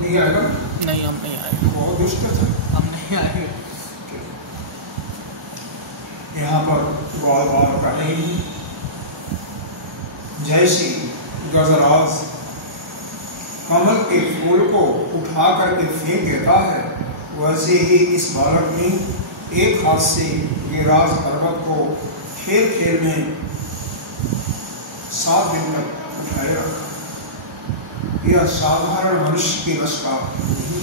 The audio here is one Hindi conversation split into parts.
नहीं आएगा? नहीं, हम नहीं आएंगे। बहुत दुष्ट था, हम नहीं आएंगे। यहाँ पर ग्वाल कहें जैसी गजराज कमल के फूल को उठा करके फेंक देता है, वैसे ही इस बालक ने एक हाथ से गिरिराज पर्वत को खेल खेल में 7 दिन तक उठाए रखा। यह साधारण मनुष्य की बस का नहीं।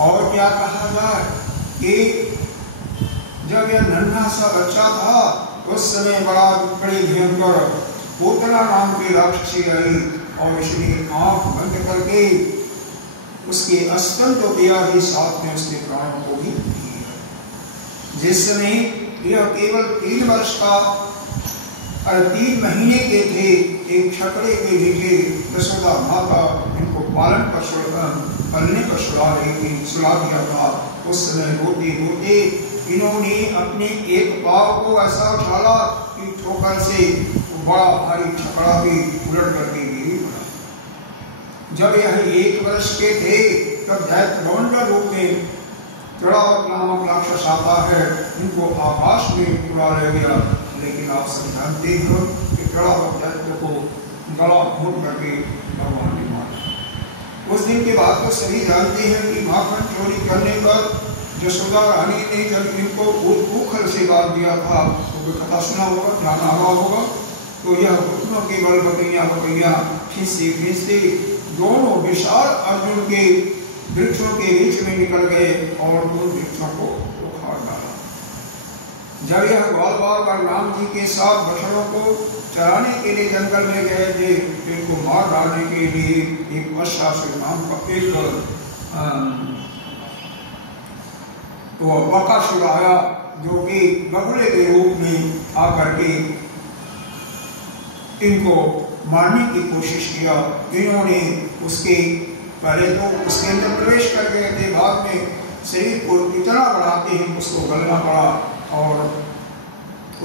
और क्या कहा जाए कि जब यह नन्हा सा बच्चा था उस समय बड़ी भयंकर पूतना नाम की राक्षसी आई और इसने आंख बंद करके उसके स्तन तो दिया ही, साथ में उसके प्राणों को भी दिया। जिस समय यह केवल 3 वर्ष का और 3 महीने के थे, एक छकड़े के नीचे यशोदा माता इनको पलने पर सुला दिया था। उस समय रोते रोते इन्होंने अपने एक पांव को ऐसा उछाला कि ठोकर से बड़ा भारी छकड़ा भी उलट करके गिरी पड़ा। जब यह 1 वर्ष के थे तब दैत्यदंड रूप में चढ़ावत नामक राक्षस आता है, इनको आकाश में उड़ा ले गया। लेकिन आप सब जानते हो कि चढ़ावत दैत्य को गला घोट करके भगवान ने मारा। उस दिन के बाद तो सभी जानते हैं कि माखन चोरी करने पर यशोदा रानी ने जब इनको उखल से बांध दिया था, तो कथा सुना होगा, जाना होगा। तो यह घुटनों के बल बकैया खींचते दोनों विशाल अर्जुन के वृक्षों के बीच में निकल गए और उन वृक्षों को उखाड़ डाला। जब यह ग्वाल राम जी के साथ बछड़ों को चराने के लिए जंगल में गए थे, इनको मार डालने के लिए एक अश्वासुर नाम का एक तो बकासुर आया, जो कि बगुले के रूप में आकर के इनको मारने की कोशिश किया। इन्होंने उसके पहले तो उसके अंदर प्रवेश कर गए थे, बाद में शरीर को इतना बढ़ाते हैं उसको गलना पड़ा और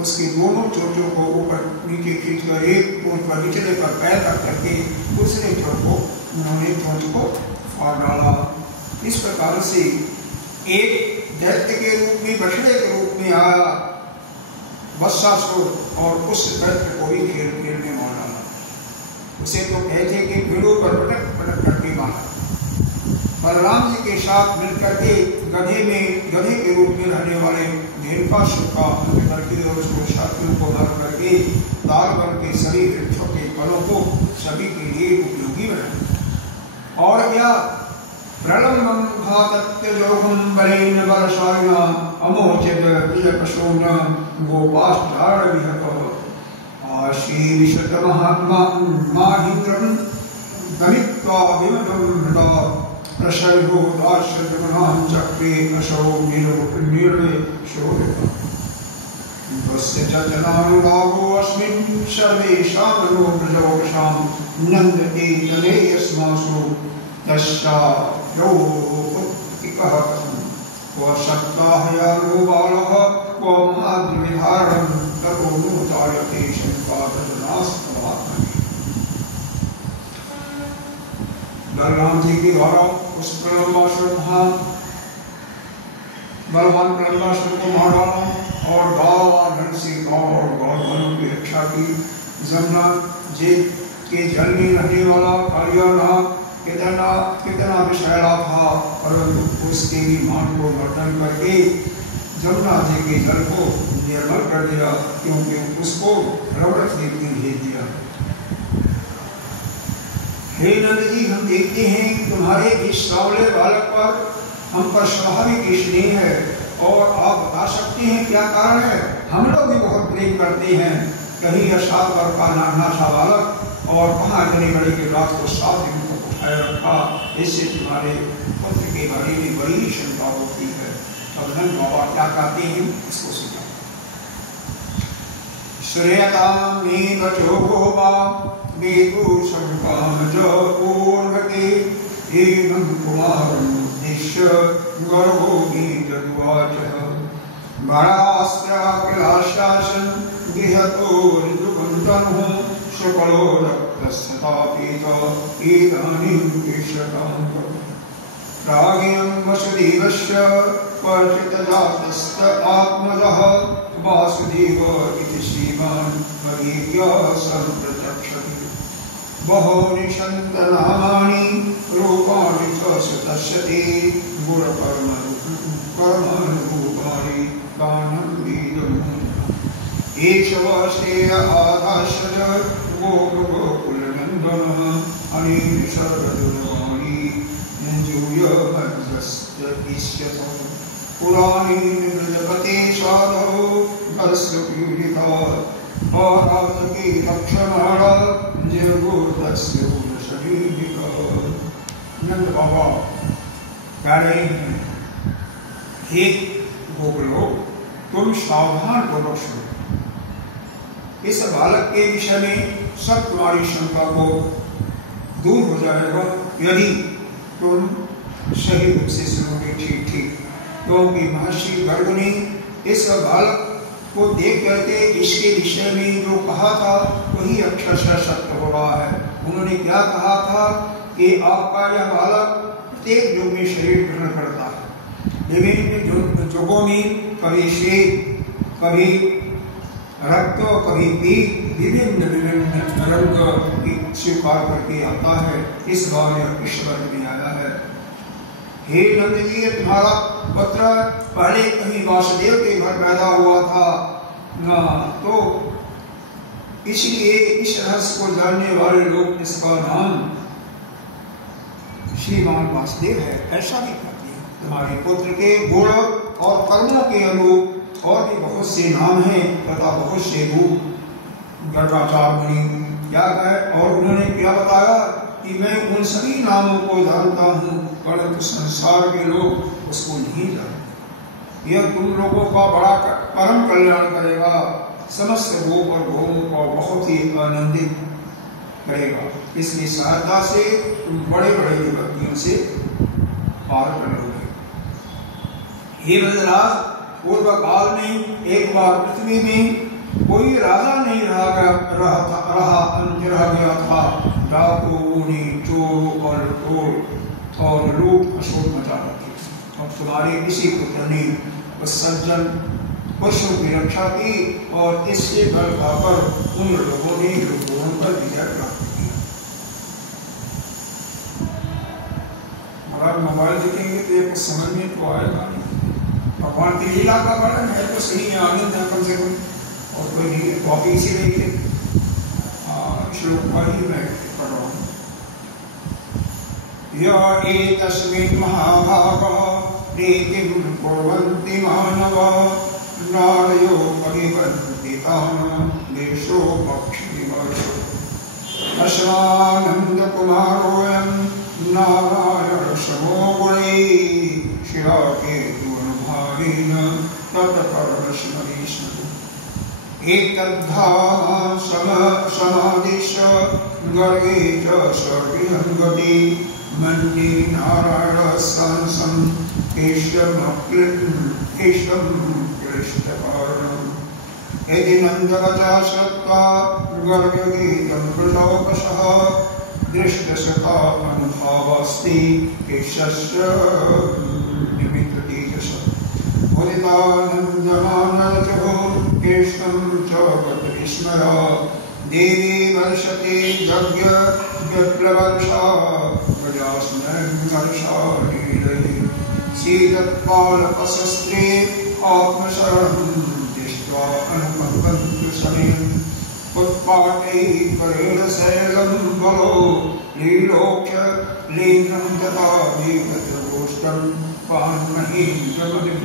उसकी दोनों चोटों को ऊपर नीचे खींचकर एक ऊपर निचले पर पैर रख करके दूसरे चोट को उन्होंने चोट को फाड़ डाला। इस प्रकार से एक दैत्य के रूप में, बछड़े के रूप में आया वत्सासुर और उस दैत्य को भी खेल खेल में मार डाला। उसे तो कहते कि पेड़ों पर पटक करके मारा। बलराम जी के साथ मिलकर के गधे के रूप में रहने वाले धेनुकासुर का अंत करके और उसको साथियों को हर करके दाल बन के सभी वृक्षों के फलों को सभी के लिए उपयोगी बनाया। और क्या प्रलम्बं घातत्यजोहं बलेन बलशालिना अमोचित प्रियपशून् गोपाश्चारणविहतः आशीर्षत महात्मा माहीन्द्रं दमित्वा विमलं हृदा प्रशयो दाशजगनां चक्रे असौ निर्णे शोभितः। तस्य च जनानुरागो अस्मिन् सर्वेषां मनोव्रजोषां नन्दते तनेयस्मासु तस्या यो उत्तिकः क्व सप्ताहयानो बालः क्व महाद्विधारणं ततो नो जायते शङ्कातनास्तवात्मनि। बलराम जी के द्वारा उस प्रलंबासुर बलवान प्रलंबासुर को मार डाला और गाव से और गौरवों की रक्षा की। जमुना जी के जल में रहने वाला कालियानाग कितना विषैला था, परंतु उसके भी मान को वर्णन करके जमुना जी के जल को निर्मल कर दिया, क्योंकि उसको रवरथ देव ने भेज दिया। हे नंद जी, हम देखते हैं कि तुम्हारे इस सावले बालक पर हम पर स्वाभाविक स्नेह है, और आप बता सकते हैं क्या कारण है? हम लोग भी बहुत प्रेम करते हैं। कहीं यह 7 वर्ष का नन्हा सा बालक और कहाँ इतने बड़े के रात को 7 दिन को उठाए रखा, इससे तुम्हारे पुत्र के बारे में बड़ी शंका होती है। तब नंद बाबा क्या कहते हैं, इसको सीखा। श्रेयतां मे वचो वा वेदो संकाम ज पूर्वके एवं कुमारं उद्दिश्य गर्भो मे जदुवाचः। बरास्त्र किलाशासन गृहतो ऋतुकुंतनुः शुक्लो तस्यतापीत इदानीं केशतां रागिणं वसुदेवस्य परिचितजातस्य आत्मजः वासुदेव इति श्रीमान् परिज्ञा सम्प्रचक्षति बहूनि सन्तनामानि रूपाणि च सुदर्शते गुणकर्मानुरूपाणि गानं वीदम् एष वास्तेय आदाशज गोकुलनन्दनः अनेन सर्वदुर्वाणि यूयमध्यस्य इष्यतः पुराणे निवृजपते साधो भस्मपीडिता आराधके लक्ष्मणा जयगोदस्य गुणशरीरिका। नंद बाबा कह रहे हैं, हे गोकुलो, तुम सावधान पूर्वक सुनो। इस बालक के विषय में सब तुम्हारी शंका को दूर हो जाएगा यदि तुम सही रूप से सुनोगे। ठीक ठीक, क्योंकि महर्षि गर्ग ने इस बालक को देख करके इसके विषय में जो कहा था वही अक्षरशः सत्य हो रहा है। उन्होंने क्या कहा था कि आपका यह बालक प्रत्येक युग में शरीर ग्रहण करता है, विभिन्न युगों में कभी श्वेत, कभी रक्त, कभी पीत, विभिन्न विभिन्न रंग स्वीकार करके आता है। इस बार यह ईश्वर में आया है। हे नंद जी, तुम्हारा पुत्र पहले कहीं वासुदेव के घर पैदा हुआ था ना, तो इसलिए इस रहस्य को जानने वाले लोग इसका नाम श्रीमान वासुदेव है ऐसा भी कहते हैं। तुम्हारे पुत्र के गुण और कर्मों के अनुरूप और भी बहुत से नाम हैं तथा बहुत से रूप। गर्गाचार्य मुनि क्या कहे, और उन्होंने क्या बताया कि मैं उन सभी नामों को जानता हूँ, परंतु संसार के लोग उसको नहीं जानते। यह तुम लोगों का बड़ा परम कल्याण करेगा, समस्त गोप और गौओं को बहुत ही आनंदित करेगा। इसकी सहायता से तुम बड़े बड़े विपत्तियों से पार कर लोगे। हे ब्रजराज, पूर्व काल में एक बार पृथ्वी में कोई राजा नहीं रह गया था। डाकुओं ने चोर और लूट खसोट मचा रखी। और तुम्हारे किसी पुत्र ने उस सज्जन पशु की रक्षा की और इससे बल खाकर उन लोगों ने लोगों पर विजय प्राप्त किया। अगर मोबाइल देखेंगे तो ये कुछ समझ में तो आएगा नहीं। भगवान की लीला का वर्णन है तो सही है, आनंद है कम से कम, और कोई नहीं है। कॉपी इसीलिए श्लोक का ही मैं पढ़ रहा हूँ। एतस्मिन् महाभागः प्रीतिं कुर्वन्ति मानवः नारयो परिवर्तितान् देशो पक्षिवर्षो अस्मानन्दकुमारोऽयं नारायणसमो गुणैः शिराकेतुर्भावेन तत्कर्मस्मरेष्मतु। एतद्धाम समादिश्य गर्गे च सर्वं गति मन्ये नारायण संसं केशवं कृष्णपारणम्। यदि नन्दवचा श्रुत्वा गर्गगीतं प्रलोकशः दृष्टसखा अनुभावास्ति केशस्य निमित्ततेजसः। उदितानन्दमानरजो केशं च गतविस्मय देवी वर्षते यज्ञ विप्लवर्षा शीतत्पालकशस्त्रे आत्मशरणं दृष्ट्वा अनुकम्पन्तु समेन् उत्पाटैः करेण शैलं बलो लीलोक्ष्य लीनं तथा जीवद्रगोष्ठं पान्महीन्द्रमदिं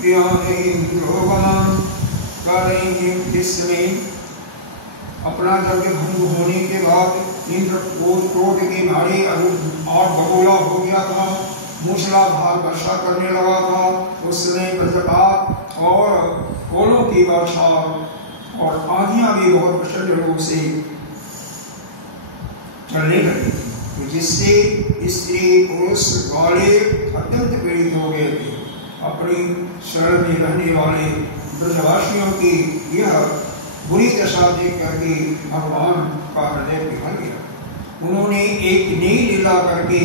प्रियानेन्द्रोगमं करैः विस्मये। अपना यज्ञ भंग होने के बाद इंद्र क्रोध के मारे और बगोला हो गया था, मूसलाधार वर्षा करने लगा था। उस समय वज्रपात और ओलों की वर्षा और आंधियां भी बहुत प्रचंड रूप से चलने लगी, जिससे स्त्री पुरुष वाले अत्यंत पीड़ित हो गए थे। अपनी शरण में रहने वाले ब्रजवासियों की यह बुरी दशा देख करके भगवान का हृदय पिघल गया। उन्होंने एक नई लीला करके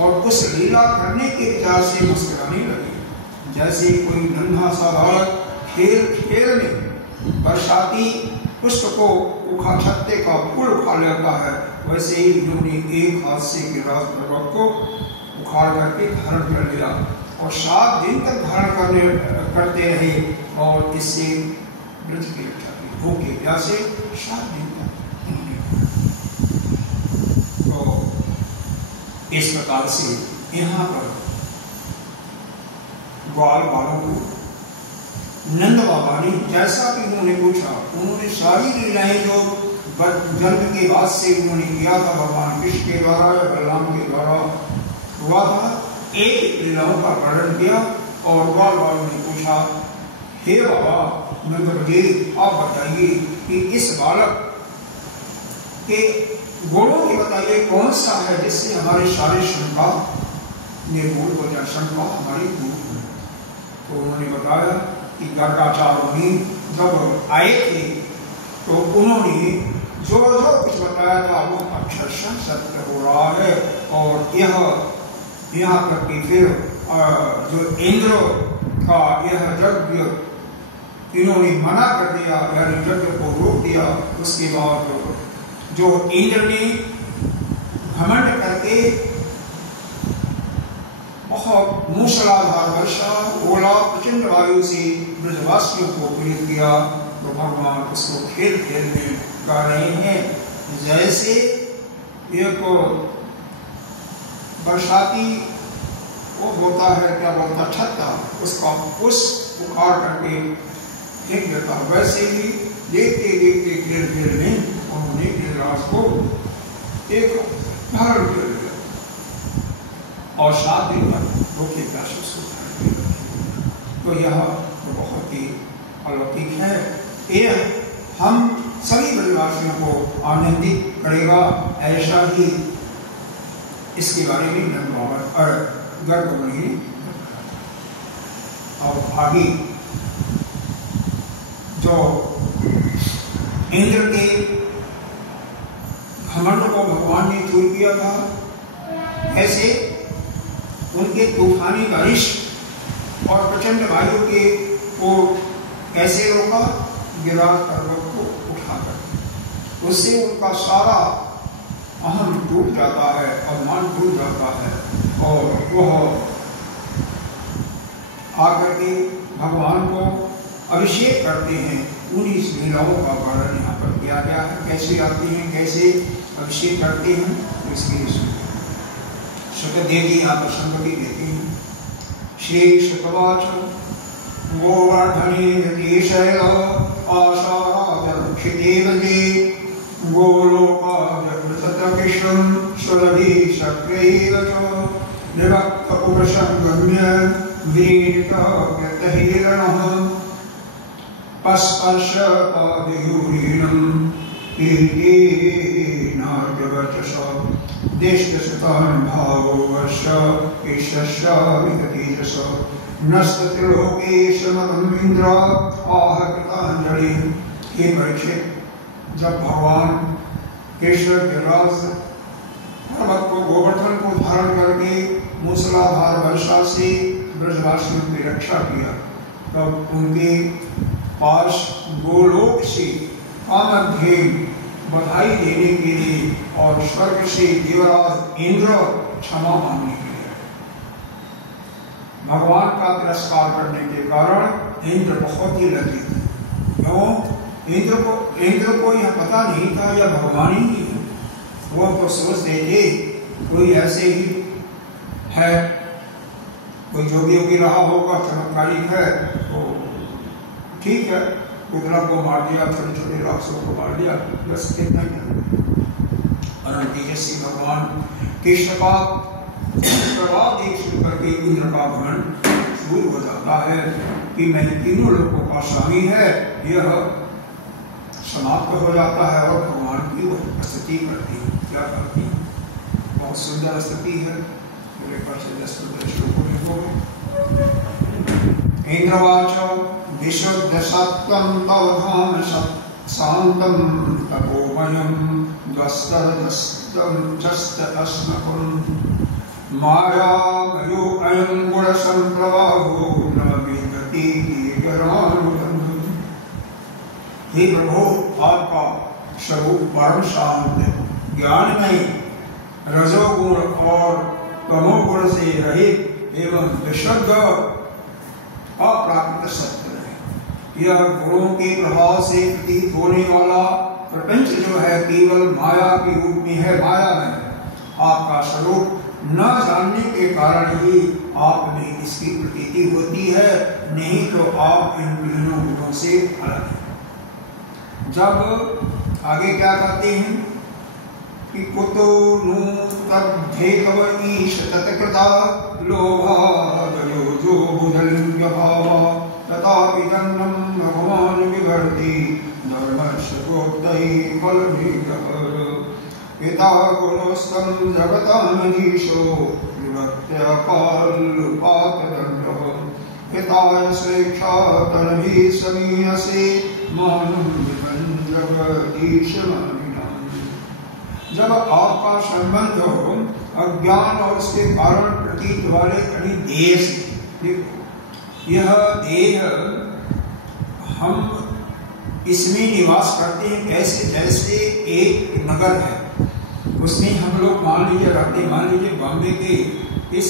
और उस लीला करने के विचार से मुस्कुराने लगे। जैसे कोई नन्हा सा बालक खेल में बरसाती पुष्प को छत्ते का फूल उखाड़ लेता है, वैसे ही इन्होंने एक हाथ से गिरिराज पर्वत को उखाड़ करके धारण कर लिया और 7 दिन तक धारण करते रहे और इससे ब्रज की रक्षा की। भूखे प्यासे 7 दिन तक। तो इस प्रकार से यहाँ पर ग्वाल बालों को नंद बाबा ने जैसा कि उन्होंने पूछा, उन्होंने सारी लीलाएं जो जन्म के बाद से उन्होंने किया था भगवान कृष्ण के द्वारा या बलराम के द्वारा हुआ था, एक लीलाओं का वर्णन किया। और ग्वाल बालों ने पूछा, हे बाबा नंदजी, आप बताइए कि इस बालक के गुणों के बताइए कौन सा है जिससे हमारे सारे शंका निर्मूल हो जाए, शंका हमारी दूर हो। तो उन्होंने बताया कि गर्गाचार्य जब आए थे तो उन्होंने जो जो कुछ बताया था वो अक्षरशः सत्य हो रहा है। और यहाँ तक कि फिर जो इंद्र का यह यज्ञ इन्होंने मना कर दिया, यानी यज्ञ को रोक दिया। उसके बाद जो इंद्र ने घमंड करके बहुत मूसलाधार वर्षा, ओला, प्रचंड वायु से ब्रजवासियों को पीड़ित किया, तो भगवान उसको खेल खेल में गा रहे हैं। जैसे एक बरसाती वो होता है, क्या बोलता, छत्ता, उसका पुष्प उखाड़ करके फेंक देता, वैसे ही देखते देखते खेल खेल में उन्होंने गिरिराज को एक धारण कर लिया और 7 दिन तक भूखे प्यासे सोते रहे। तो यह बहुत ही अलौकिक है। यह हम सभी ब्रजवासियों को आनंदित करेगा, ऐसा ही इसके बारे में नंद बाबा गर्ग मुनि और आगे जो इंद्र के घमंड को भगवान ने दूर किया था, ऐसे उनके तूफानी बारिश और प्रचंड वायु के को कैसे रोका, गिरिराज पर्वत को उठाकर। उससे उनका सारा अहम टूट जाता है, अभिमान टूट जाता है और वह आकर के भगवान को अभिषेक करते हैं। उन्हीं लीलाओं का वर्णन यहाँ पर किया गया है, कैसे आते हैं, कैसे अभिषेक करते हैं। तो इसलिए शुकदेव जी यहाँ पर संगति देते हैं। श्री शुकवाच गोवर्धने गतिशैल आशाराजक्षिदेवजे गोलोकाजकृतकृष्णं सुरभि शक्रैव च निभक्तपुरुषं गम्य वीरितव्यतहीरणः पस्पर्शपादयूरीणं कीर्तेनार्यवर्चसा देशदशतानुभावो वर्ष ईशस्य विगतिजस नस्तत्रिलोकेशमगमिन्द्र आहकृताञ्जलि। हे परीक्षित, जब भगवान केशव गिरिराज पर्वत को गोवर्धन को धारण करके मूसलाधार वर्षा से ब्रजवासियों की रक्षा किया, तब उनके पास गोलोक से कामधेनु बधाई देने के लिए और स्वर्ग से देवराज इंद्र क्षमा मांगने के लिए। भगवान का तिरस्कार करने के कारण इंद्र बहुत ही लज्जित थे। क्यों? इंद्र को यह पता नहीं था यह भगवान ही है। वो तो सोचते थे कोई ऐसे ही है, कोई जोगी रहा होगा, चमत्कारी है, तो ठीक है, उधरा को मार दिया, छोटे छोटे राक्षसों को मार दिया, बस इतना ही। तेजस्वी भगवान कृष्ण का प्रभाव देख सुन करके इंद्र का घमंड दूर हो जाता है कि मैं तीनों लोगों का स्वामी है, यह समाप्त हो जाता है और भगवान की वह स्तुति करती है। क्या करती है? बहुत सुंदर स्तुति है। मेरे पास 10 श्लोकों में हो इंद्रवाच विशुद्ध सत्वं तव धाम शांतं तपोमयम् मायामयो अयं गुणसंप्रवाहो न विदति ज्ञानानुबंधः। हे प्रभु, आपका स्वरूप परम शांत, ज्ञानमय, रजोगुण और तमोगुण से रहित एवं विशुद्ध अप्राकृत सत्य है। यह गुणों के प्रभाव से प्रतीत होने वाला प्रपंच जो है केवल माया के रूप में है, माया है। आपका स्वरूप न जानने के कारण ही आप में इसकी प्रतीति होती है, नहीं तो आप इन तीनों गुणों से अलग हैं। जब आगे क्या कहते हैं कि कुतो नु तद्धेकव ईश तत्कृता लोभादयो जो बुधलिंगभावा तथापि जन्मं भगवान् विवर्ति धर्मस्योक्तये फलभेदः। पिता गुणोस्तं जगतामधीशो विभक्त्यकालुपातदण्डः। पिताय स्वेच्छातनभिः समीयसे मानं विभञ्जगदीशमानिनाम्। जब आपका संबंध हो अज्ञान और उसके कारण प्रतीत वाले देह से, यह देह हम इसमें निवास करते हैं कैसे, जैसे एक नगर है, उसमें हम लोग मान लीजिए रहते, मान लीजिए बॉम्बे के इस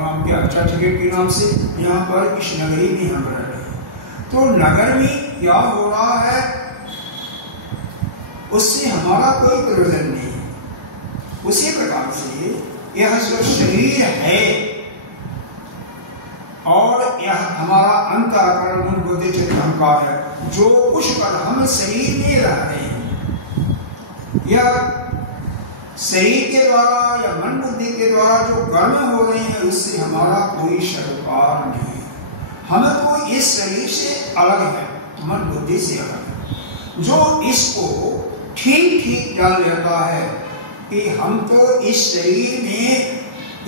नाम क्या चर्चगेट के नाम से, यहाँ पर इस नगरी में हम रह रहे हैं। तो नगर में क्या हो रहा है उससे हमारा कोई प्रयोजन नहीं है। उसी प्रकार से यह जो शरीर है और यह हमारा अंतःकरण मन बुद्धि चित्त अहंकार है, जो कुछ पर हम शरीर में रह रहे हैं, यह शरीर के द्वारा या मन बुद्धि के द्वारा जो कर्म हो रहे हैं उससे हमारा कोई सरोकार नहीं है। हम तो इस शरीर से अलग है, मन बुद्धि से अलग है। जो इसको ठीक ठीक जान लेता है कि हम तो इस शरीर में,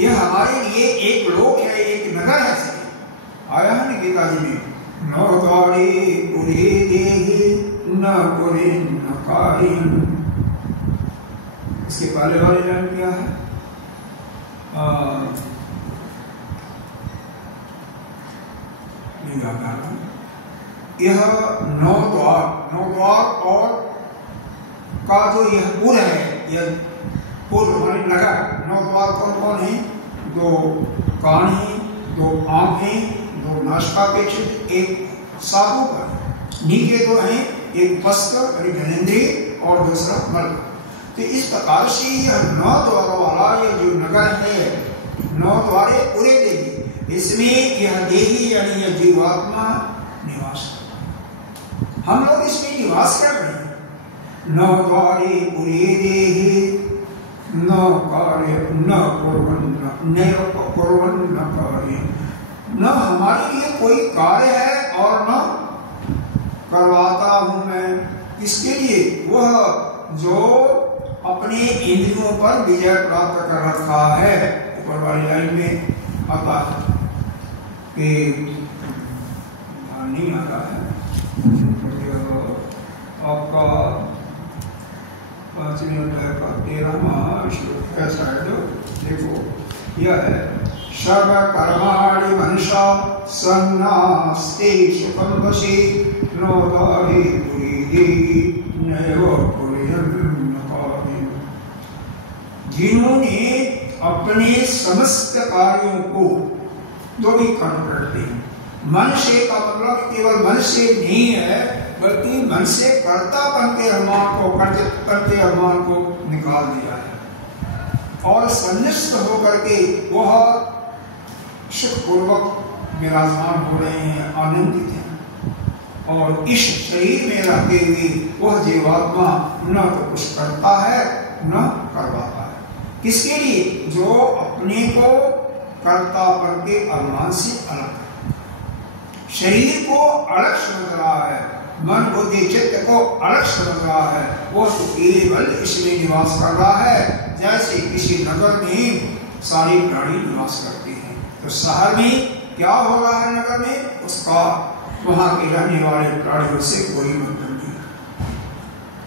यह हमारे लिए एक लोक है, एक नगर है। आया है ना गीता जी में, न द्वारे पुरे देहि न पुरे न कारिं। इसके पहले वाले लाइन क्या है? यह नौ द्वार और का जो यह पुर है, यह पुर हमारी नगर। नौ द्वार कौन कौन है? दो कान है, दो आंख है, दो नासिका के छिद्र, एक साधु पर नीचे दो हैं, एक वस्त्र घनेन्द्रिय और दूसरा मल। तो इस प्रकार से यह नौ द्वारों वाला यह जो नगर है, नौ द्वारे पूरे देही, इसमें यह देही यानी यह जीवात्मा निवास कर रहा है। हम लोग इसमें निवास कर रहे हैं। नौ द्वारे पूरे देही न कार्य न कुर्वन् कार्य, न हमारे लिए कोई कार्य है और न करवाता हूं मैं। किसके लिए? वह जो अपने इंद्रियों पर विजय प्राप्त कर रखा है। ऊपर वाली लाइन में आता है कि नहीं आता है आपका 5 मिनट का 13वां श्लोक है शायद, देखो यह है, सर्व कर्माणि मनुष्या सन्नास्ते सुखं वशे नो दाहि पुरीहि नैव पुरीयन् नकारि। जिन्होंने अपने समस्त कार्यों को जो भी कर्म करते हैं, मन से का मतलब केवल मन से नहीं है, बल्कि मन से कर्तापन के अभिमान को, करते अभिमान को निकाल दिया है और संन्यास्त होकर के वह सुखपूर्वक विराजमान हो रहे हैं, आनंदित हैं। और इस शरीर में रहते हुए वह जीवात्मा न तो कुछ करता है न करवाता है। किसके लिए? जो अपने को कर्तापन के अभिमान से अलग है, शरीर को अलग समझ रहा है, मन बुद्धि चित्त को अलग समझ रहा है, वो तो केवल इसमें निवास कर रहा है जैसे किसी नगर में सारी प्राणी निवास करते हैं। तो शहर में क्या हो रहा है नगर में, उसका वहां के रहने वाले प्राणियों से कोई मतलब नहीं।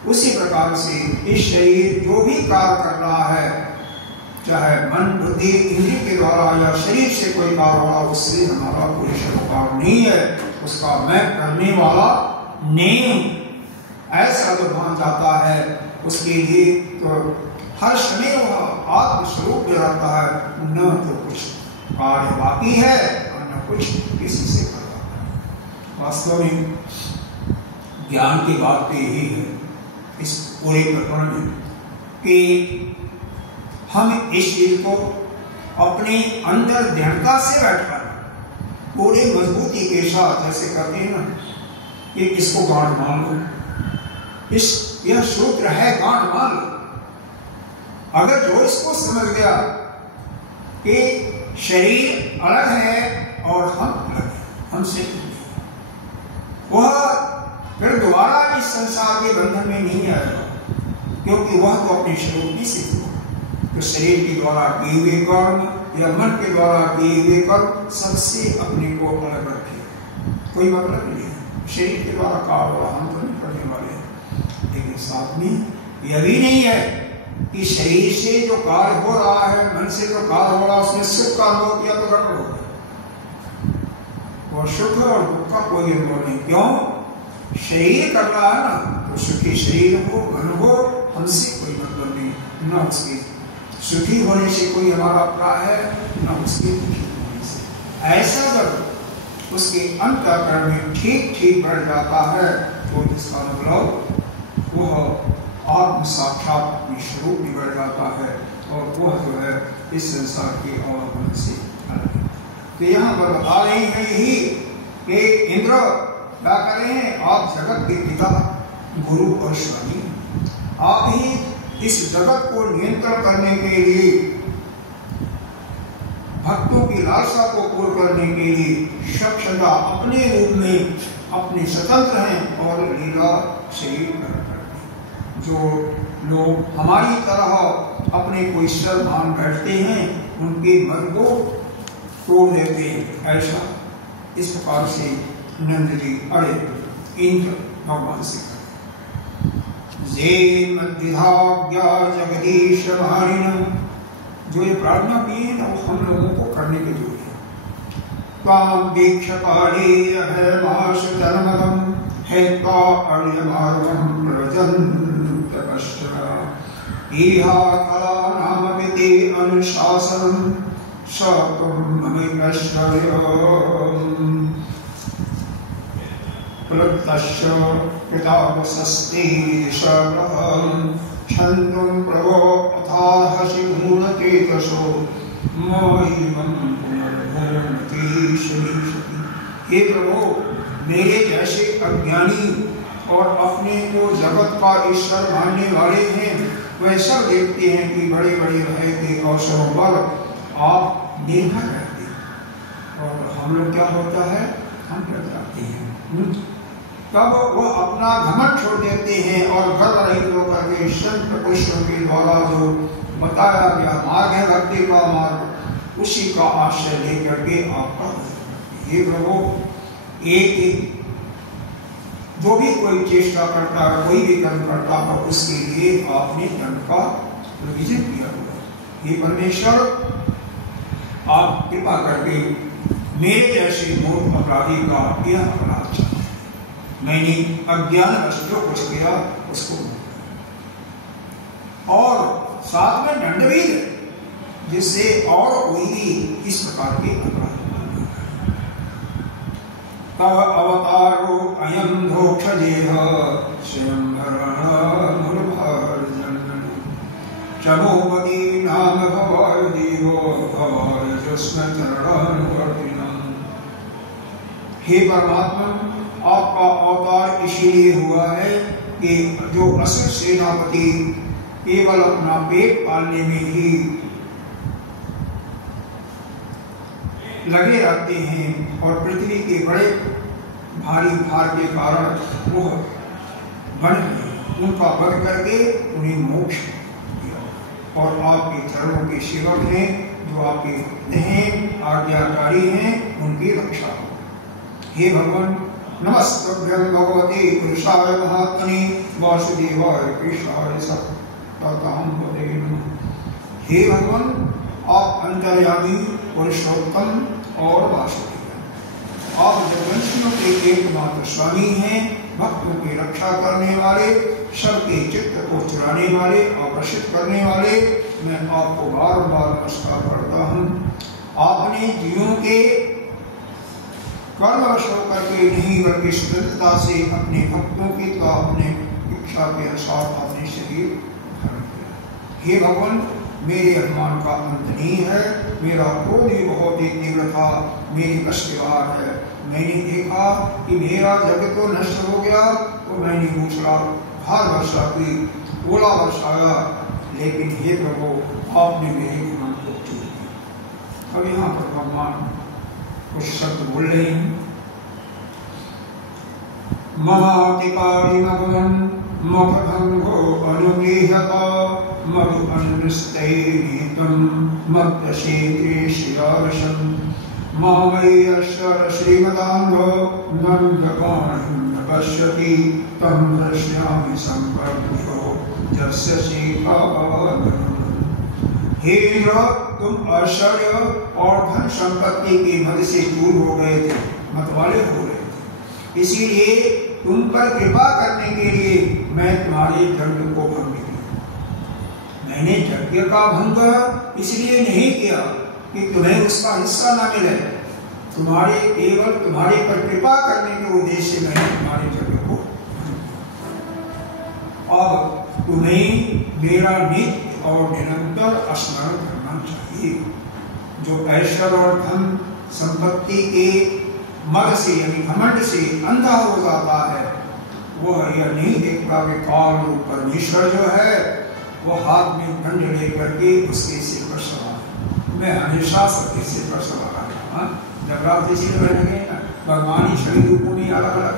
उसी प्रकार से इस शरीर जो भी कार्य कर रहा है, चाहे मन बुद्धि इंद्रिय के द्वारा या शरीर से कोई कार्य हो रहा, उससे हमारा कोई सरोकार नहीं है, उसका मैं करने वाला नहीं। ऐसा जो मान जाता है उसके लिए तो हर समय वह आत्मस्वरूप में रहता है, न तो कुछ कार्य बाकी है और न कुछ किसी से कर रहा है। वास्तव में ज्ञान की बात तो यही है इस पूरे प्रकरण में कि हम इस चीज को अपने अंदर दृढ़ता से बैठकर पूरे मजबूती के साथ जैसे कहते हैं ना कि इसको गांठ मान लो, यह सूत्र है गांठ मान लो। अगर जो इसको समझ गया कि शरीर अलग है और हम अलग हैं, हमसे वह फिर दोबारा इस संसार के बंधन में नहीं आएगा, क्योंकि वह तो अपने स्वरूप की सिद्ध होगा। तो शरीर के द्वारा किए हुए कर्म या मन के द्वारा किए हुए कर्म सबसे अपने को अलग रखे, कोई मतलब नहीं है। शरीर के द्वारा कार्य हो रहा हम तो नहीं करने वाले हैं, लेकिन साथ में यह भी नहीं है कि शरीर से जो कार्य हो रहा है, मन से जो कार्य हो रहा है, उसमें सुख का अनुभव किया तो गड़बड़ होगा। और सुख और दुख का कोई अनुभव नहीं। क्यों? शरीर कर रहा है ना, तो सुखी शरीर हो, मन हो, हमसे कोई मतलब नहीं, न उसके सुखी होने से कोई हमारा अभिप्राय है, न उसके दुखी होने से। ऐसा जब उसके अंतःकरण में ठीक ठीक बढ़ जाता है, तो जिसका मतलब वह आत्म साक्षात अपनी स्वरूप में बढ़ जाता है, और वह जो है इस संसार के अवगुण से अलग है। तो यहाँ पर बता रहे हैं यही कि इंद्र क्या करें, आप जगत के पिता गुरु और स्वामी, आप ही इस जगत को नियंत्रण करने के लिए, भक्तों की लालसा को पूर्ण करने के लिए सक्षमता अपने रूप में अपने स्वतंत्र हैं और लीला शरीर करते। जो लोग हमारी तरह अपने को ईश्वर मान बैठते हैं, उनके मन को तोड़ देते हैं। ऐसा इस प्रकार से नंद जी अड़े इंद्र भगवान से जे मद्विधाज्ञा जगदीश भारिण, जो ये प्रार्थना की है ना, वो हम लोगों को करने के लिए त्वां दीक्षकाले अहमाश धर्मगम हेत्वा अर्यमार्गम प्रवचन तपस्या इहा कला नाम विते अनुशासनम सकम ममैश्वर्यम् प्लुतस्य कृतावसस्ते शरणं छन्दं प्रभो अथाहसि मूलचेतसो मयिमं पुनर्भूमति शरीषति। हे प्रभु, मेरे जैसे अज्ञानी और अपने को जगत का ईश्वर मानने वाले हैं, वे सब देखते हैं कि बड़े बड़े भय के अवसरों पर आप निर्भर रहते हैं, और हम लोग क्या होता है, हम डर जाते हैं। तब वो अपना घमंड छोड़ देते हैं और गर्व रहित होकर के संत पुरुषों के द्वारा जो बताया गया मार्ग है भक्ति का मार्ग, उसी का आश्रय लेकर के आपका ये प्रभु एक जो भी कोई चेष्टा करता है, कोई भी कर्म करता है, उसके लिए आपने दंड का प्रोविजन किया हुआ। ये परमेश्वर आप कृपा करके मेरे जैसे मूर्ख अपराधी का यह अपराध, मैंने अज्ञान जो कुछ किया उसको, और साथ में दंड भी दे, जिससे और कोई भी इस प्रकार के अपराध तव अवतारो अयम धोक्षजेह चमोपति नाम भवाय देवो भवाय जस्म चरणानुवर्तिनम्। हे परमात्मा, आपका अवतार इसीलिए हुआ है कि जो असुर सेनापति केवल अपना पेट पालने में ही लगे रहते हैं और पृथ्वी के बड़े भारी भार के कारण वो बन गए, उनका वध करके उन्हें मोक्ष दिया, और आपके चरणों के सेवक हैं जो आपके हैं आज्ञाकारी हैं, उनकी रक्षा हो। हे भगवान, नमस्तभ्यं भगवते पुरुषाय महात्मने वासुदेवाय कृष्णाय सततं वदे नमः। हे भगवान, आप अंतर्यामी, पुरुषोत्तम और वासुदेव हैं। आप जगवंशियों के एकमात्र स्वामी हैं, भक्तों की रक्षा करने वाले, सबके चित्त को चुराने वाले, आकर्षित करने वाले। मैं आपको बार-बार नमस्कार करता हूँ। आपने जीवों के कर्मवश होकर के नहीं, बल्कि स्वतंत्रता से अपने भक्तों की तो अपने इच्छा के अनुसार अपने शरीर धारण किया। हे भगवान, मेरे अभिमान का अंत नहीं है, मेरा क्रोध ही बहुत ही तीव्र था, मेरी कष्ट बाहर है। मैंने देखा कि मेरा जगत तो नष्ट हो गया, तो मैंने दूसरा भार वर्षा की, ओला वर्षाया, लेकिन हे प्रभु, आपने मेरे गुण को चूक दिया। अब यहाँ पर भगवान कुछ शब्द बोल रहे हैं। ममातिकारी भगवान मकभंगो अनुगृह्यता मधु अनुस्तैरीतम मत्तशेते शिरारशम मामय्यश्वर श्रीमदांगो नंदकाणं न पश्यति तं दृश्यामि संवर्धयो जस्य शेखावनम्। हे इंद्र, तुम ऐश्वर्य और धन संपत्ति के मद से दूर हो गए थे, मतवाले हो गए थे, इसीलिए तुम पर कृपा करने के लिए मैं तुम्हारे यज्ञ को भंग किया। मैंने यज्ञ का भंग इसलिए नहीं किया कि तुम्हें उसका हिस्सा न मिले, केवल तुम्हारे पर कृपा करने के उद्देश्य से मैंने तुम्हारे यज्ञ को भंग किया। अब तुम्हें मेरा नित्य और निरंतर स्मरण करना चाहिए। जो ऐश्वर्य और धन संपत्ति के मद से यानी घमंड से अंधा हो जाता है, वह यह नहीं देखता कि काल रूप परमेश्वर जो है वो हाथ में दंड लेकर के उसके सिर पर सवार है। मैं हमेशा सबके सिर पर सवार है। जब रात इसी लगे भगवान ही शरीर रूपों में अलग अलग।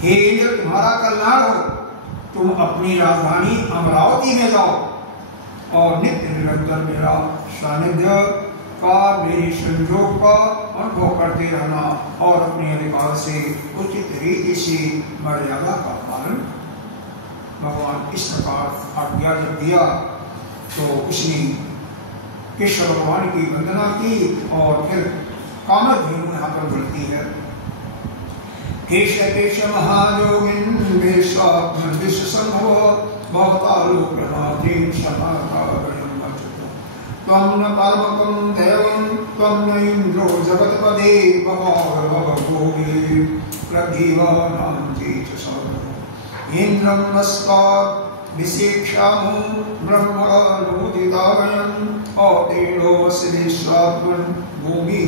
हे इंद्र, तुम्हारा कल्याण हो, तुम अपनी राजधानी अमरावती में जाओ और नित्य निरंतर मेरा सानिध्य का, मेरे संयोग का अनुभव करते रहना और अपने अधिकार से उचित रीति से मर्यादा का पालन। भगवान इस प्रकार आज्ञा जब दिया तो उसने कृष्ण भगवान की वंदना की और फिर कामधेनु यहाँ पर बढ़ती है। केश केश महायोगिन विश्व संभव भवतालोकनाथेन समाधारणं वचतो त्वं न परमकं देवं त्वं न इंद्रो जगत्पदे भवभोगे प्रदीवानां तेजसः इंद्रं नस्तात् विशिक्षामो ब्रह्मणोदितावयम् अतेडोऽसि विश्वात्मन् भूमि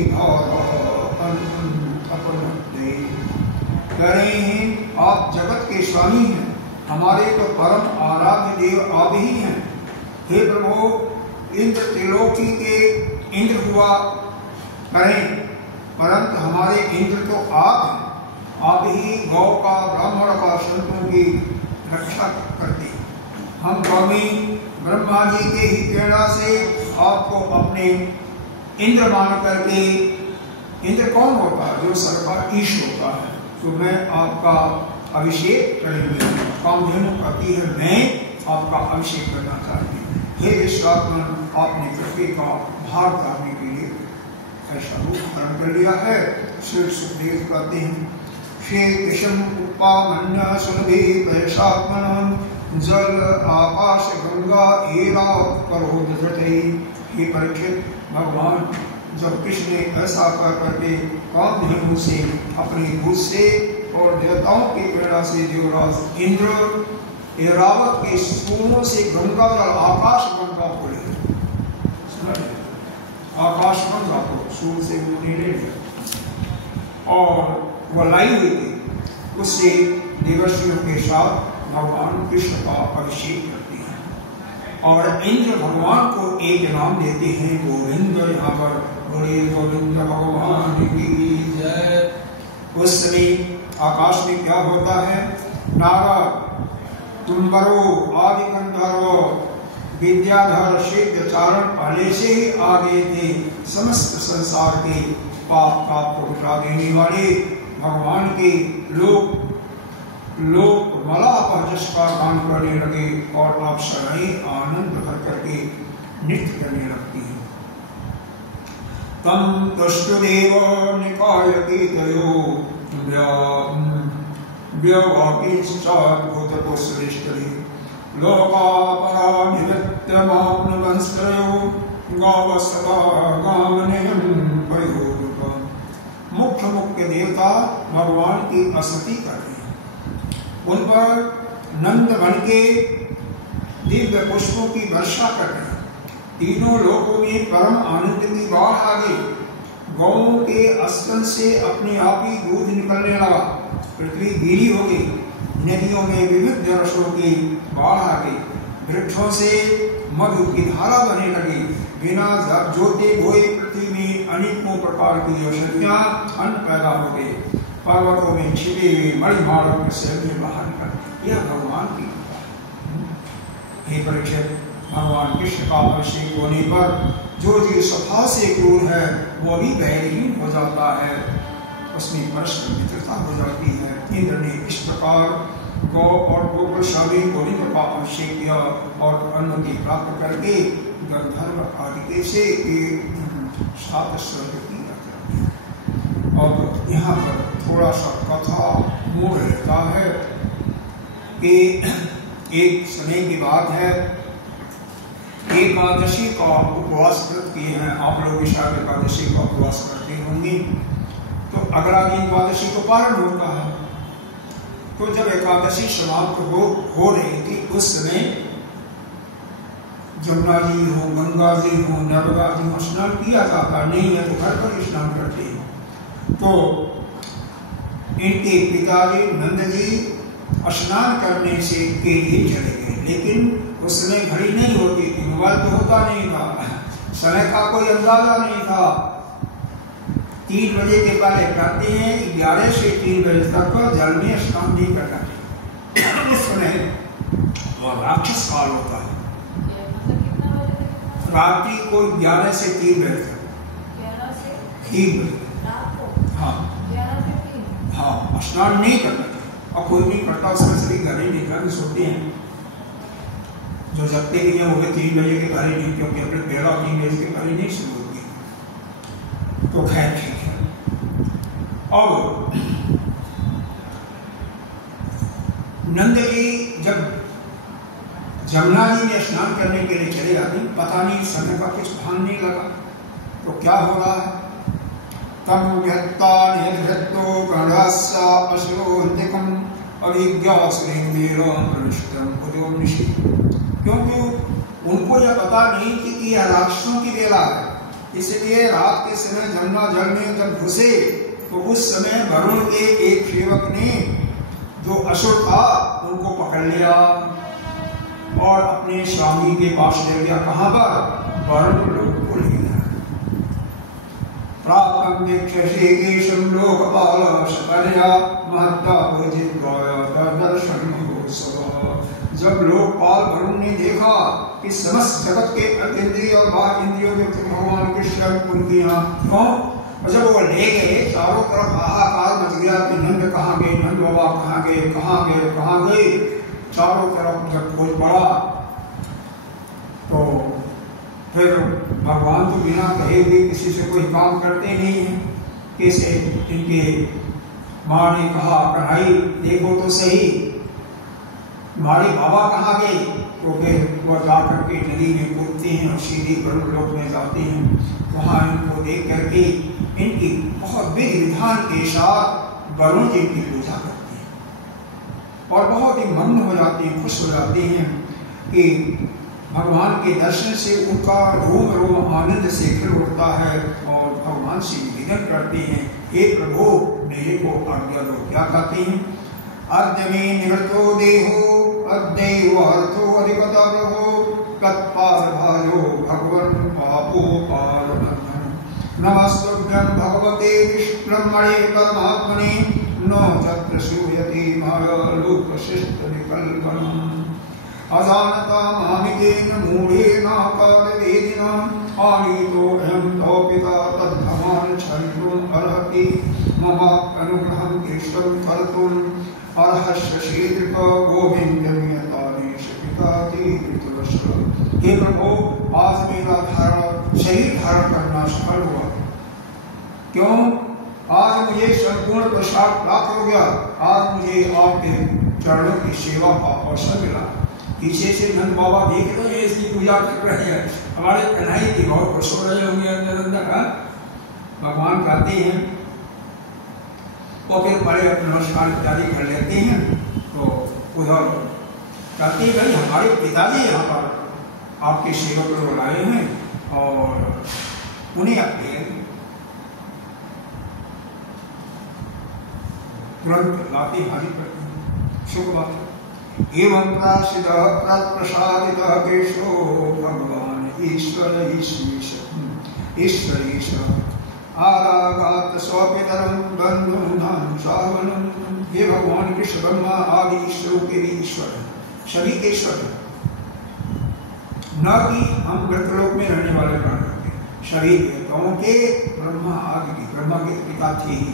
अपनते। करें आप जगत के स्वामी हैं, हमारे तो परम आराध्य देव आप ही हैं। हे प्रभु, इंद्र त्रिलोकी के इंद्र हुआ करें, परंतु हमारे इंद्र तो आप हैं। आप ही गौ का, ब्राह्मण का, संतों की रक्षा करते हैं। हम स्वामी ब्रह्मा जी के ही प्रेरणा से आपको अपने इंद्र मान करके, इंद्र कौन होता है? जो सर्वका ईश होता है। तो मैं आपका अभिषेक करेंगे। कामधेनु कहती है मैं आपका अभिषेक करना चाहती हूँ। हे विश्वात्मन, आपने पृथ्वी का भार उतारने के लिए ऐसा रूप धारण कर लिया है। श्री सुखदेव कहते हैं श्री कृष्ण उपामन्य सुरभि पैशात्मन जल आकाश गंगा एरा करो धृतै। ये परीक्षित, भगवान जब कृष्ण ने ऐसा कर करके कामधेनु से अपने दूध से और देवताओं की प्रेरणा से देवराज इंद्र ऐरावत के सूर्यों से गंगा जल आकाश गंगा को ले, आकाश गंगा को सूर्य से उन्होंने ले लिया और वह लाई हुई थी। उससे देवर्षियों के साथ भगवान कृष्ण का अभिषेक करते हैं और इंद्र भगवान को एक नाम देते हैं गोविंद। यहाँ पर बोले गोविंद भगवान की जय। उस समय आकाश में क्या होता है? नारद, तुम्बरो, आदि गंधर्व, विद्याधर, सिद्ध, चारण पहले से ही आ गए थे। समस्त संसार के पाप को मिटा देने वाले भगवान के लोक मलापहजस का गान करने लगे और अप्सराएं आनंद भर करके नृत्य करने लगती हैं। तम तुष्टदेव निकाय गीतयो व्यवापिश्चाद्भुतपुष्परिष्टरे लोकापरानिवृत्तमाप्नुवंश्रयो गावसदा गामनेयं पयोरुपम्। मुख्य देवता भगवान की स्तुति कर रहे हैं। उन पर नंद बन के दिव्य पुष्पों की वर्षा कर रहे हैं। तीनों लोकों में परम आनंद की बाढ़ आ गई। गौओं के स्तन से अपने आप ही दूध निकलने लगा। पृथ्वी गीली हो गई। नदियों में विविध रसों की बाढ़ आ गई। वृक्षों से मधु की धारा बहने लगी। बिना जोते बोए पृथ्वी में अनेकों प्रकार की औषधियां अन्न पैदा हो गए। पर्वतों में छिपे हुए मणिमाणव के शरीर में बाहर निकल। यह भगवान की कृपा है। हे परीक्षित, भगवान कृष्ण का अभिषेक होने पर जो जीव स्वभाव से क्रूर है वो भी बैरहीन हो जाता है, उसमें परस्पर मित्रता हो जाती है। इंद्र ने इस प्रकार गौ और गोकुलशाली गोविंद का अभिषेक किया और अनुमति प्राप्त करके गंधर्व आदि से 7 स्वर्ग की यात्रा की। अब यहाँ पर थोड़ा सा कथा मोड़ रहता है कि एक समय की बात है, एकादशी का उपवास व्रत किए हैं। आप लोग शायद एकादशी का उपवास करते होंगे। तो अग्रणी एकादशी को पारण होता है। तो जब एकादशी समाप्त हो रही थी उस समय जमुना जी हो, गंगा जी हो, नर्मदा जी हो स्नान किया जाता नहीं है तो घर पर स्नान करते हैं। तो इनके पिताजी नंद जी स्नान करने से के लिए चले गए, लेकिन उस समय घड़ी नहीं होती थी, मोबाइल तो होता नहीं था, समय का कोई अंदाजा नहीं था। 3 बजे के पहले कहते हैं 11 से 3 बजे तक जल में स्नान नहीं करना चाहिए। उस समय वह राक्षस काल होता है। रात्रि को 11 से 3 बजे तक। 3 बजे हाँ हाँ स्नान नहीं करना चाहिए। और कोई नहीं करता, उसमें सभी घरे निकल सोते हैं। जो जगते भी हैं वो 3 बजे के पहले नहीं, क्योंकि अपने पहला 3 बजे के पहले नहीं शुरू होती। तो खैर ठीक है। और नंद जी जब जमुना जी में स्नान करने के लिए चले जाते, पता नहीं समय का कुछ भान नहीं लगा। तो क्या हो रहा है, तम व्यक्ता निर्धत्तो गणस्य असुरोन्तिकम अभिज्ञासुरेन्द्रं प्रविष्टं उदोनिषि। क्योंकि उनको यह पता नहीं थी कि यह राक्षसों की वेला है, इसलिए रात के समय जमुना जल में जब घुसे तो उस समय वरुण के एक सेवक ने जो असुर था उनको पकड़ लिया और अपने स्वामी के पास ले गया। कहाँ पर? वरुण लोक को ले गया। प्राप्तं दीक्षसेकेशं लोकपाल शकर्या महत्ता भोजित्वाय दर्शन महोत्सव। जब लोकपाल वरुण ने देखा कि समस्त जगत के अतीन्द्रिय और बाह्य इंद्रियों के भगवान कृष्ण उनके यहाँ जब वो ले गए, चारों तरफ हाहाकार मच गया कि नंद कहाँ गए, नंद बाबा कहाँ गए, कहाँ गए, कहाँ गए। चारों तरफ जब खोज पड़ा तो फिर भगवान तो बिना कहे हुए किसी से कोई काम करते नहीं है। कैसे इनके माँ ने कहा, कन्हई देखो तो सही हमारे बाबा कहाँ गए। तो फिर वह जा करके नदी में कूदते हैं और सीधे वरुण लोक में जाते हैं। वहाँ इनको देख करके इनकी बहुत विधि विधान के साथ वरुण जी की पूजा करते हैं और बहुत ही मग्न हो जाते हैं, खुश हो जाते हैं कि भगवान के दर्शन से उनका रोम रोम आनंद से खिल उठता है और भगवान से निवेदन करते हैं, हे प्रभु मेरे को आज्ञा दो। क्या कहते हैं? अद्य मे निवृत्तो देहो अद्यैव अर्थो अधिपता प्रभो तत्पादभायो भगवन् पापोपारबन्धन। नमस्तुभ्यं भगवते विष्णुब्रह्मणे परमात्मने न तत्र श्रूयते माया लोकशिष्टविकल्पनम्। अजानता मामिकेन मूढेन कालवेदिना आनीतोऽयं तव पिता तद्धमान् क्षन्तुम् अर्हति। मम अनुग्रहं हे प्रभु, आज मेरा शरीर धारण करना सफल हुआ। क्यों? आज मुझे संपूर्ण प्रसाद प्राप्त हो गया। आज मुझे आपके चरणों की सेवा का अवसर मिला। पीछे से नंद बाबा देख रहे हैं, इसकी पूजा कर रहे हैं। हमारे कन्हैया की बहुत खुश हो रहे होंगे अंदर का। भगवान कहते हैं और फिर बड़े अपने नमस्कार इत्यादि कर लेते हैं। तो उधर कहते हैं भाई हमारे पिताजी यहाँ पर आपके सेवक लोग बुलाए हैं और उन्हें अपने तुरंत लाते हाजिर करते हैं। शुभ बात है। एवं प्रासिद प्रसादितः केशो भगवान ईश्वर ईश्वर आरागात स्वपितरं बंधुनां सावनं। हे भगवान कृष्ण ब्रह्मा आदि ईश्वरों के भी ईश्वर हैं, सभी के ईश्वर हैं। न कि हम मृतलोक में रहने वाले प्राणी होते हैं, सभी देवताओं के ब्रह्मा आदि की, ब्रह्मा के पिता थे ही।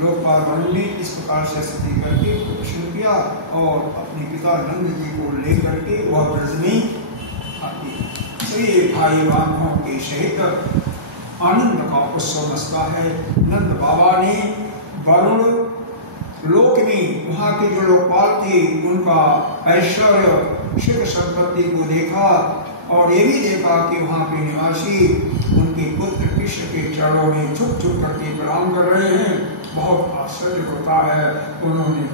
लोकपाल वरुण ने इस प्रकार से स्तुति करके प्रश्न किया और अपने पिता नंद जी को लेकर के वह ब्रज में आती है। सभी भाई बहनों के सहित आनंद का उत्सव मचता है। नंद बाबा ने वरुण लोक में वहाँ के जो लोकपाल थे उनका ऐश्वर्य सुख संपत्ति को देखा और ये भी देखा कि वहाँ के निवासी उनके पुत्र कृष्ण के चरणों में झुक झुक करके प्रणाम कर रहे हैं। बहुत आश्चर्य होता है। उन्होंने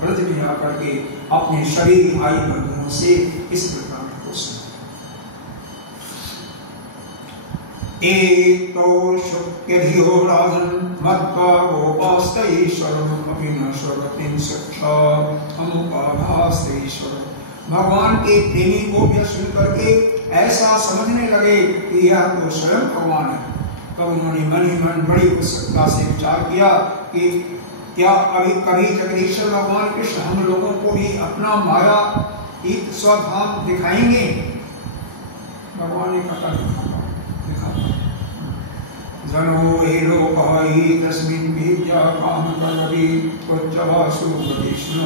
ब्रज में आकर के अपने सभी भाई बंधुओं से इस प्रकार को सुना। एक तो शुक्रियो राजन मत्वा गोपास्तईश्वरम अभिन स्वगतिं शिक्षा अमुपाभास्तईश्वर। भगवान के प्रेमी को भी सुन करके ऐसा समझने लगे कि यह तो स्वयं भगवान है। तब उन्होंने मन ही मन बड़ी उत्सुकता से विचार किया कि क्या अभी कभी जगदीश्वर भगवान कृष्ण हम लोगों को भी अपना माया एक स्वधाम दिखाएंगे। भगवान ने कहा दिखा जनो हे लोकहि तस्मिन् विद्या काम करवि उच्चवासु कृष्ण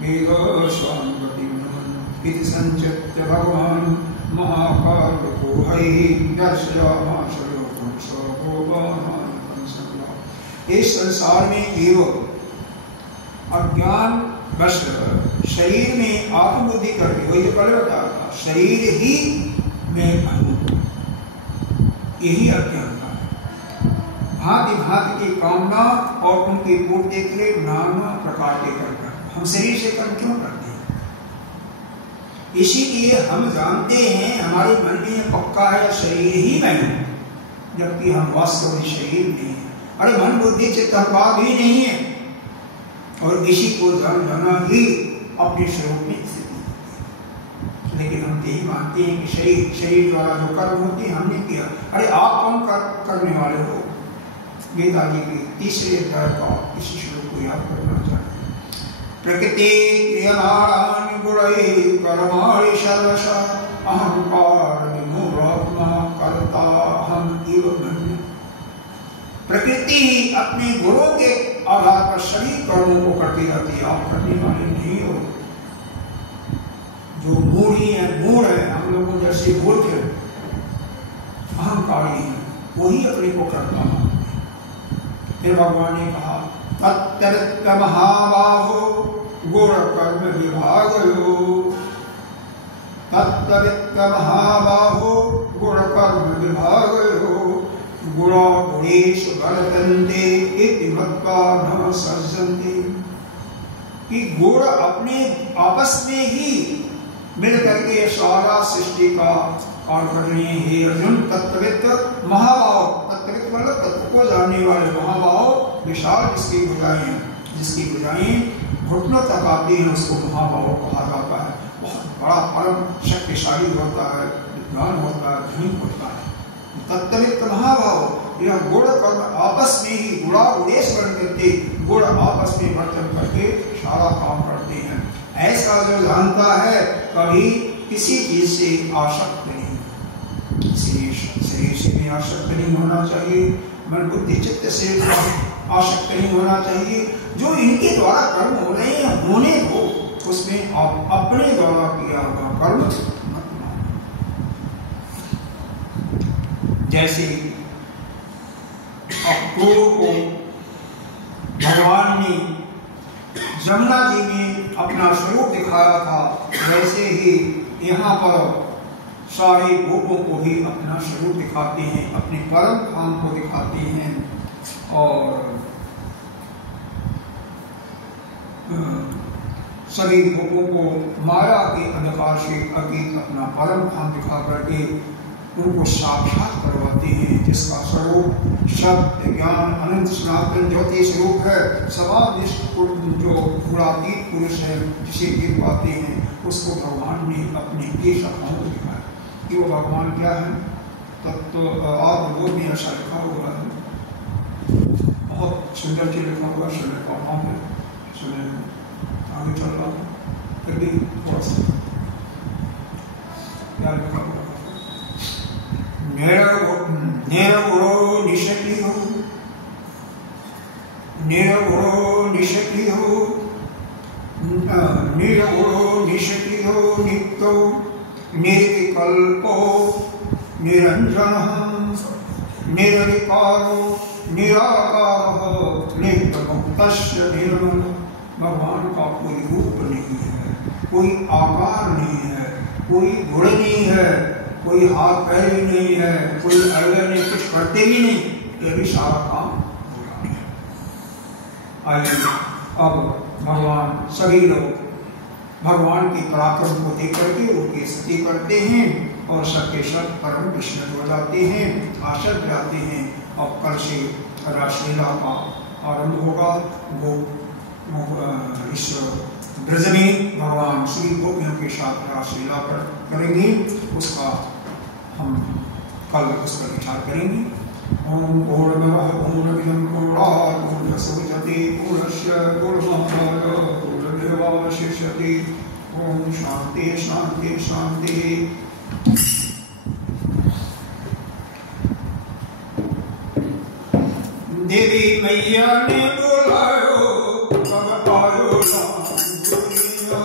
वेद स्वांगतिम् इति संचित्य भगवान महाकाल को है दर्शयामास लोकं सर्वभूतानां। इस संसार में जीव अज्ञान बस शरीर में आत्मबुद्धि करके, वही जो पहले बताया था, शरीर ही में यही अज्ञानता है। भांति भांति की कामना और उनकी पूर्ति के लिए नाना प्रकार के कर्म हम शरीर से कर्म क्यों करते हैं? इसीलिए हम जानते हैं हमारे मन में पक्का है शरीर ही मैं हूं, जबकि हम वास्तव में शरीर नहीं है। अरे मन बुद्धि चित्त अहंकार भी नहीं है और इसी को जाना ही अपने स्वरूप में स्थिति। लेकिन हम यही मानते हैं कि शरीर द्वारा जो कर्म होते हैं हमने किया। अरे आप कौन करने वाले हो? गीता जी के तीसरे अध्याय का इसी श्लोक को याद करना चाहते हैं। प्रकृति क्रियमाणानि गुणैः कर्माणि सर्वशः अहंकार विमूढात्मा कर्ता अहम् एव मन्ये। प्रकृति ही अपने गुणों के आधार पर सभी कर्मों को करती रहती है। आप करने वाले नहीं हो। जो मूढ़ी है, मूढ़ है, हम लोगों जैसे मूर्ख है, अहंकारी है, वही अपने को करता है। फिर भगवान ने कहा तत्तरित महाबाहो गुण कर्म विभागयो। तत्तरित महाबाहो गुण कर्म विभागयो। गुणा गुणेषु वर्तन्ते इति मत्वा न सज्जन्ते। कि गुण अपने आपस में ही मिल करके सारा सृष्टि का कार्य कर रहे हैं। हे अर्जुन, तत्त्वविद महाभाव, तत्त्वविद मतलब तत्व को जानने वाले महाभाव विशाल जिसकी भुजाएं घुटनों तक आती हैं उसको महाभाव कहा जाता है। बहुत बड़ा परम शक्तिशाली होता है, विद्वान होता है, धनिक होता है। तत्त्वविद महाभाव यह गुण कर्म आपस में ही गुणा गुणेश करते, गुण आपस में वर्तन करके सारा काम करते हैं। ऐसा जो जानता है कभी किसी चीज से आसक्त नहीं, शरीर से भी आसक्त नहीं होना चाहिए। मन बुद्धि चित्त से आसक्त नहीं होना चाहिए। जो इनके द्वारा कर्म हो रहे हैं होने को, उसमें आप अपने द्वारा किया हुआ कर्म मत मानो। जैसे अक्रूर को भगवान ने जमुना जी में अपना स्वरूप दिखाया था, वैसे ही यहाँ पर सारे भूतों को भी अपना स्वरूप दिखाते हैं, अपने परम धाम को दिखाते हैं। और सभी भूतों को माया के अंधकार से अतीत अपना परम धाम दिखा करके उनको साक्षात करवाते हैं, जिसका स्वरूप सत्य ज्ञान अनंत सनातन ज्योति स्वरूप है। समाधिष्ट जो गुणातीत पुरुष है, जिसे गिर पाते हैं, उसको भगवान ने अपने ये शाखाओं को दिखाया कि वो भगवान क्या है। तत्व आत्मबोध में ऐसा लिखा हुआ है, बहुत सुंदर से लिखा हुआ, सुनने का भाव है, सुने आगे चल रहा हूँ, फिर भी थोड़ा सा क्या लिखा हुआ। निर्गुणो निष्क्रियो, निर्गुणो निष्क्रियो, निर्गुणो निष्क्रियो नित्यो निर्विकल्पो निरंजनः निर्विकारो निराकारः निर्मुक्तस्य निर्मलः। भगवान का कोई रूप नहीं है, कोई आकार नहीं है, कोई गुण नहीं है, कोई हाथ पैर भी नहीं है, कोई अगर नहीं, कुछ करते भी नहीं, ये भी सारा काम भगवान है। आइए अब भगवान, सभी लोग भगवान के पराक्रम को देख करके उनकी स्तुति करते हैं और सबके सब परम विस्मित हो जाते हैं, आश्चर्य जाते हैं। अब कल से रासलीला का आरंभ होगा। वो इस ब्रज में भगवान श्री गोपियों के साथ रासलीला करेंगे, उसका हम कल उस पर विचार करेंगे। ओम पूर्णमदः पूर्णमिदं पूर्णात् पूर्णमुदच्यते पूर्णस्य पूर्णमादाय पूर्णमेवावशिष्यते। ओम शांति शांति शांति। देवी मैया ने बुलायो, कब आयो राम दुनिया।